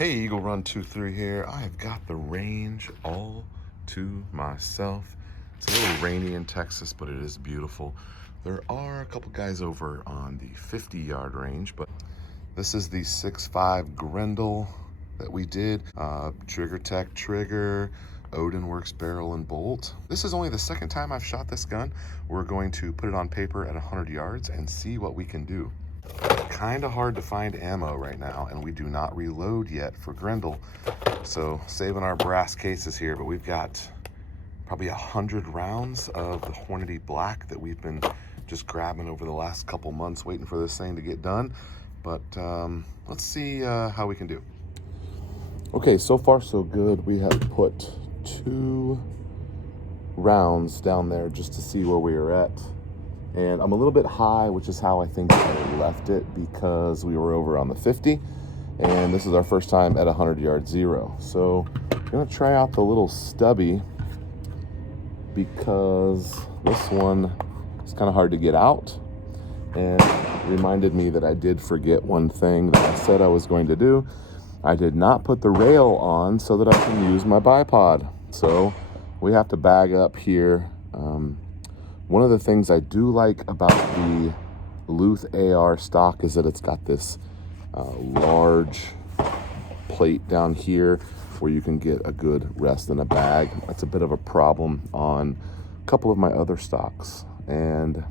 Hey, Eagle Run 23 here. I have got the range all to myself. It's a little rainy in Texas, but it is beautiful. There are a couple guys over on the 50-yard range, but this is the 6.5 Grendel that we did. Trigger Tech trigger, Odin Works barrel and bolt. This is only the second time I've shot this gun. We're going to put it on paper at 100 yards and see what we can do. Kind of hard to find ammo right now, and we do not reload yet for Grendel, so saving our brass cases here. But we've got probably 100 rounds of the Hornady Black that we've been just grabbing over the last couple months, waiting for this thing to get done. But let's see how we can do. Okay, so far so good. We have put 2 rounds down there just to see where we are at. And I'm a little bit high, which is how I think I left it, because we were over on the 50, and this is our first time at 100-yard zero. So I'm gonna try out the little stubby, because this one is kind of hard to get out, and reminded me that I did forget one thing that I said I was going to do. I did not put the rail on so that I can use my bipod. So we have to bag up here. One of the things I do like about the Luth AR stock is that it's got this large plate down here where you can get a good rest in a bag. That's a bit of a problem on a couple of my other stocks. And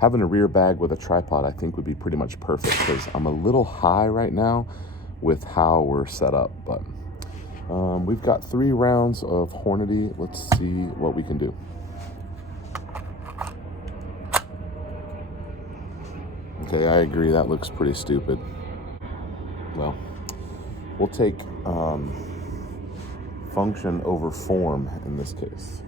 having a rear bag with a tripod I think would be pretty much perfect, because I'm a little high right now with how we're set up. But we've got 3 rounds of Hornady. Let's see what we can do. Okay, I agree, that looks pretty stupid. Well, we'll take function over form in this case.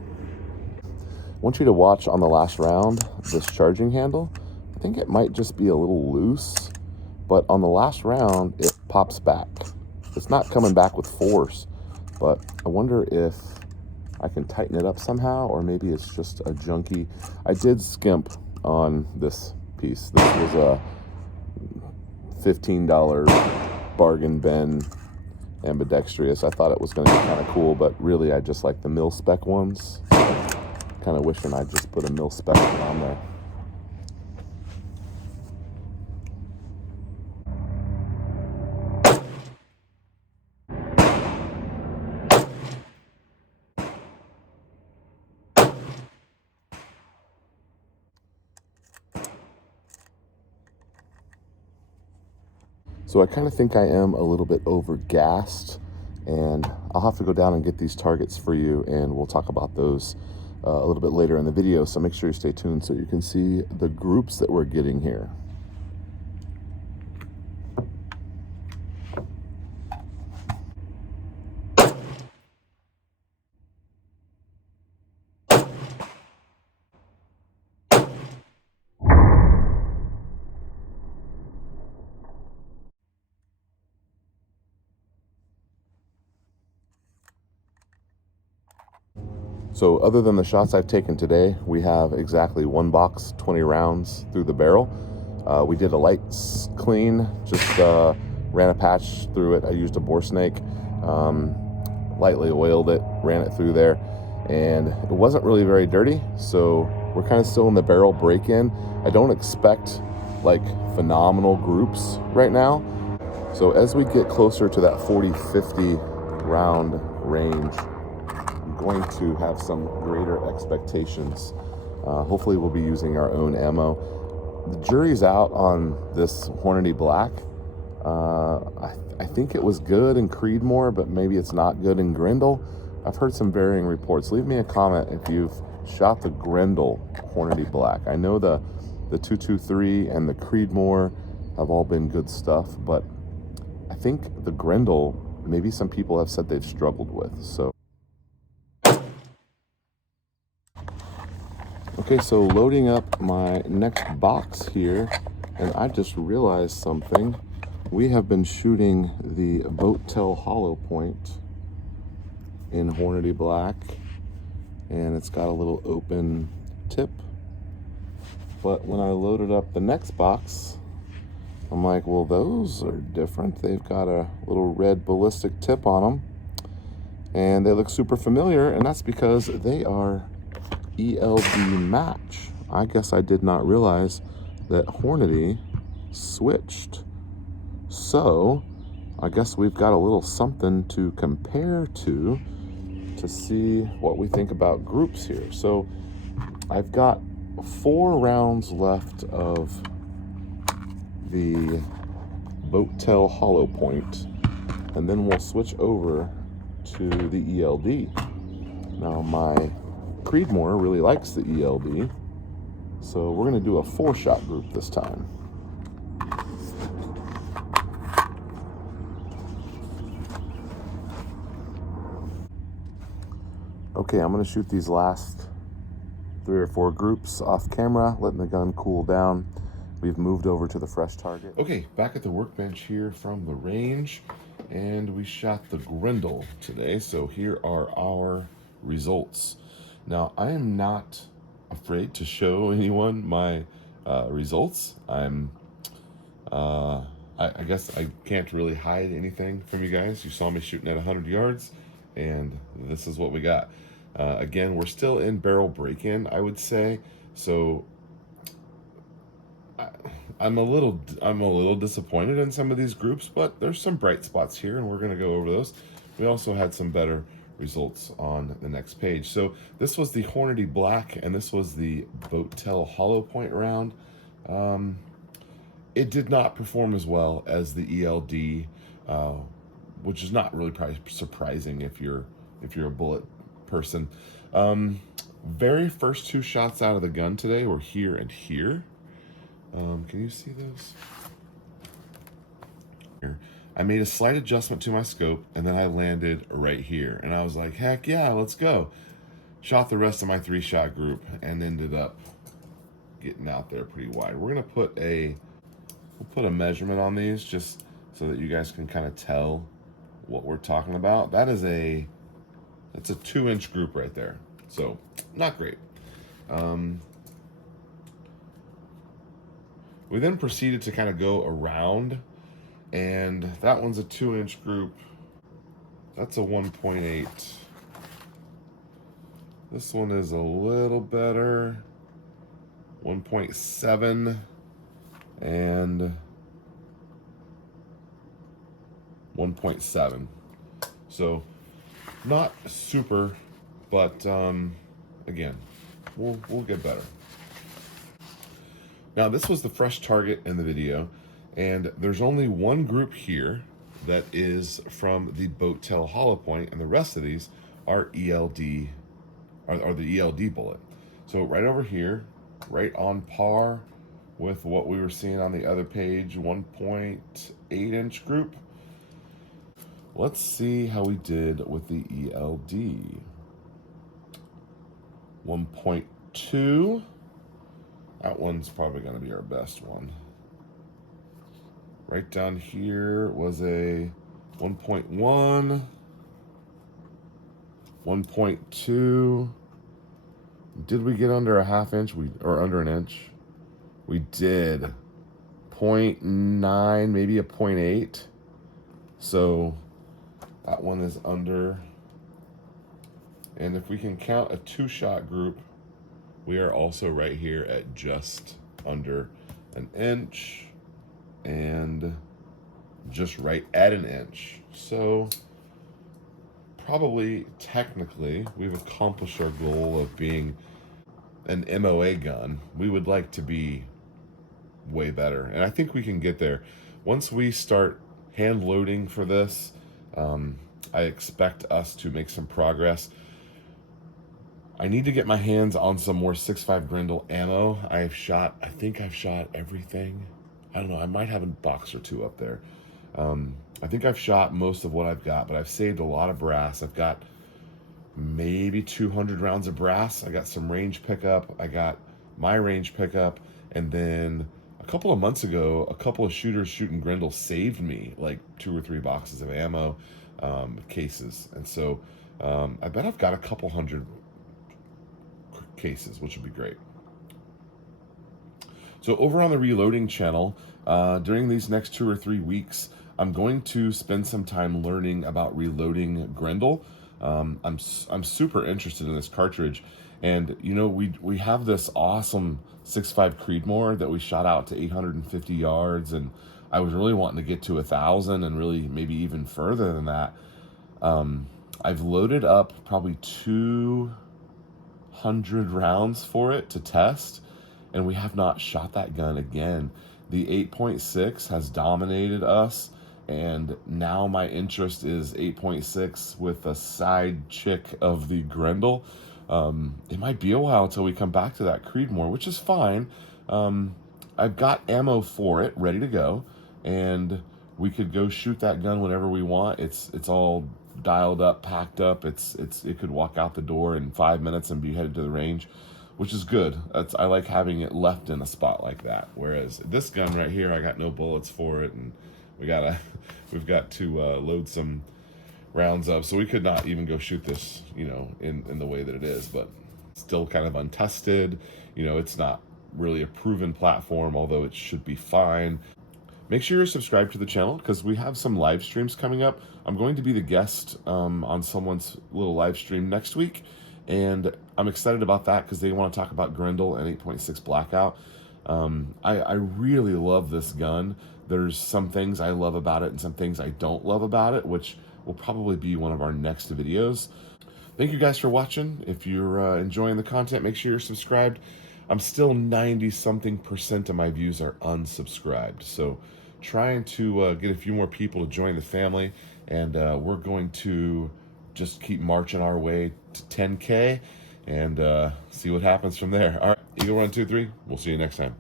I want you to watch on the last round, this charging handle. I think it might just be a little loose, but on the last round, it pops back. It's not coming back with force, but I wonder if I can tighten it up somehow, or maybe it's just a junky. I did skimp on this piece. This was a $15 bargain bin ambidextrous. I thought it was going to be kind of cool, but really I just like the mil spec ones. Kind of wishing I just put a mil spec one on there. So I kind of think I am a little bit over gassed, and I'll have to go down and get these targets for you, and we'll talk about those a little bit later in the video. So make sure you stay tuned so you can see the groups that we're getting here. So other than the shots I've taken today, we have exactly 1 box, 20 rounds through the barrel. We did a light clean, just ran a patch through it. I used a bore snake, lightly oiled it, ran it through there, and it wasn't really very dirty. So we're kind of still in the barrel break-in. I don't expect like phenomenal groups right now. So as we get closer to that 40-50 round range, going to have some greater expectations. Hopefully we'll be using our own ammo. The jury's out on this Hornady Black. I think it was good in Creedmoor, but maybe it's not good in Grendel. I've heard some varying reports. Leave me a comment if you've shot the Grendel Hornady Black. I know the 223 and the Creedmoor have all been good stuff, but I think the Grendel, maybe some people have said they've struggled with. So okay, so loading up my next box here, and I just realized something. We have been shooting the boat tail hollow point in Hornady Black, and it's got a little open tip. But when I loaded up the next box, I'm like, well, those are different. They've got a little red ballistic tip on them, and they look super familiar, and that's because they are ELD match. I guess I did not realize that Hornady switched. So I guess we've got a little something to compare to see what we think about groups here. So I've got 4 rounds left of the boat tail hollow point, and then we'll switch over to the ELD. Now my Creedmoor really likes the ELD, so we're going to do a 4-shot group this time. Okay, I'm going to shoot these last 3 or 4 groups off camera, letting the gun cool down. We've moved over to the fresh target. Okay, back at the workbench here from the range, and we shot the Grendel today, so here are our results. Now, I am not afraid to show anyone my results. I guess I can't really hide anything from you guys. You saw me shooting at 100 yards, and this is what we got. Again, we're still in barrel break-in, I would say. So I'm a little disappointed in some of these groups, but there's some bright spots here, and we're going to go over those. We also had some better results on the next page. So this was the Hornady Black, and this was the boat tail hollow point round. It did not perform as well as the ELD, which is not really probably surprising if you're a bullet person. Very first 2 shots out of the gun today were here and here. Can you see those? Here. I made a slight adjustment to my scope, and then I landed right here. And I was like, heck yeah, let's go. Shot the rest of my 3-shot group and ended up getting out there pretty wide. We're gonna put we'll put a measurement on these just so that you guys can kind of tell what we're talking about. That's a 2-inch group right there. So not great. We then proceeded to kind of go around, and that one's a 2-inch group. That's a 1.8. This one is a little better, 1.7 and 1.7. So not super, but again, we'll get better. Now, this was the fresh target in the video, and there's only one group here that is from the boat tail hollow point, and the rest of these are ELD, are the ELD bullet. So right over here, right on par with what we were seeing on the other page, 1.8-inch group. Let's see how we did with the ELD. 1.2. That one's probably going to be our best one. Right down here was a 1.1, 1.2. Did we get under a ½ inch? Or under an inch? We did. 0.9, maybe a 0.8. So that one is under. And if we can count a 2-shot group, we are also right here at just under an inch and just right at an inch. So probably technically we've accomplished our goal of being an MOA gun. We would like to be way better, and I think we can get there. Once we start hand loading for this, I expect us to make some progress. I need to get my hands on some more 6.5 Grendel ammo. I think I've shot everything. I don't know, I might have a box or 2 up there. I think I've shot most of what I've got, but I've saved a lot of brass. I've got maybe 200 rounds of brass. I got some range pickup. I got my range pickup, and then a couple of months ago, a couple of shooters shooting Grendel saved me like 2 or 3 boxes of ammo cases, and so I bet I've got a couple hundred cases, which would be great. So over on the reloading channel, during these next 2 or 3 weeks, I'm going to spend some time learning about reloading Grendel. I'm super interested in this cartridge, and you know, we have this awesome 6.5 Creedmoor that we shot out to 850 yards, and I was really wanting to get to 1,000 and really maybe even further than that. I've loaded up probably 200 rounds for it to test, and we have not shot that gun again. The 8.6 has dominated us, and now my interest is 8.6 with a side chick of the Grendel. It might be a while until we come back to that Creedmoor, which is fine. I've got ammo for it ready to go, and we could go shoot that gun whenever we want. It's all dialed up, packed up. It could walk out the door in 5 minutes and be headed to the range, which is good. I like having it left in a spot like that. Whereas this gun right here, I got no bullets for it, and we've got to load some rounds up, so we could not even go shoot this, you know, in the way that it is. But still kind of untested. You know, it's not really a proven platform, although it should be fine. Make sure you're subscribed to the channel because we have some live streams coming up. I'm going to be the guest on someone's little live stream next week, and I'm excited about that because they want to talk about Grendel and 8.6 Blackout. I really love this gun. There's some things I love about it and some things I don't love about it, which will probably be one of our next videos. Thank you guys for watching. If you're enjoying the content, make sure you're subscribed. I'm still 90-something% of my views are unsubscribed, so trying to get a few more people to join the family, and we're going to just keep marching our way to 10K and see what happens from there. All right, Eagle 1, 2, 3. We'll see you next time.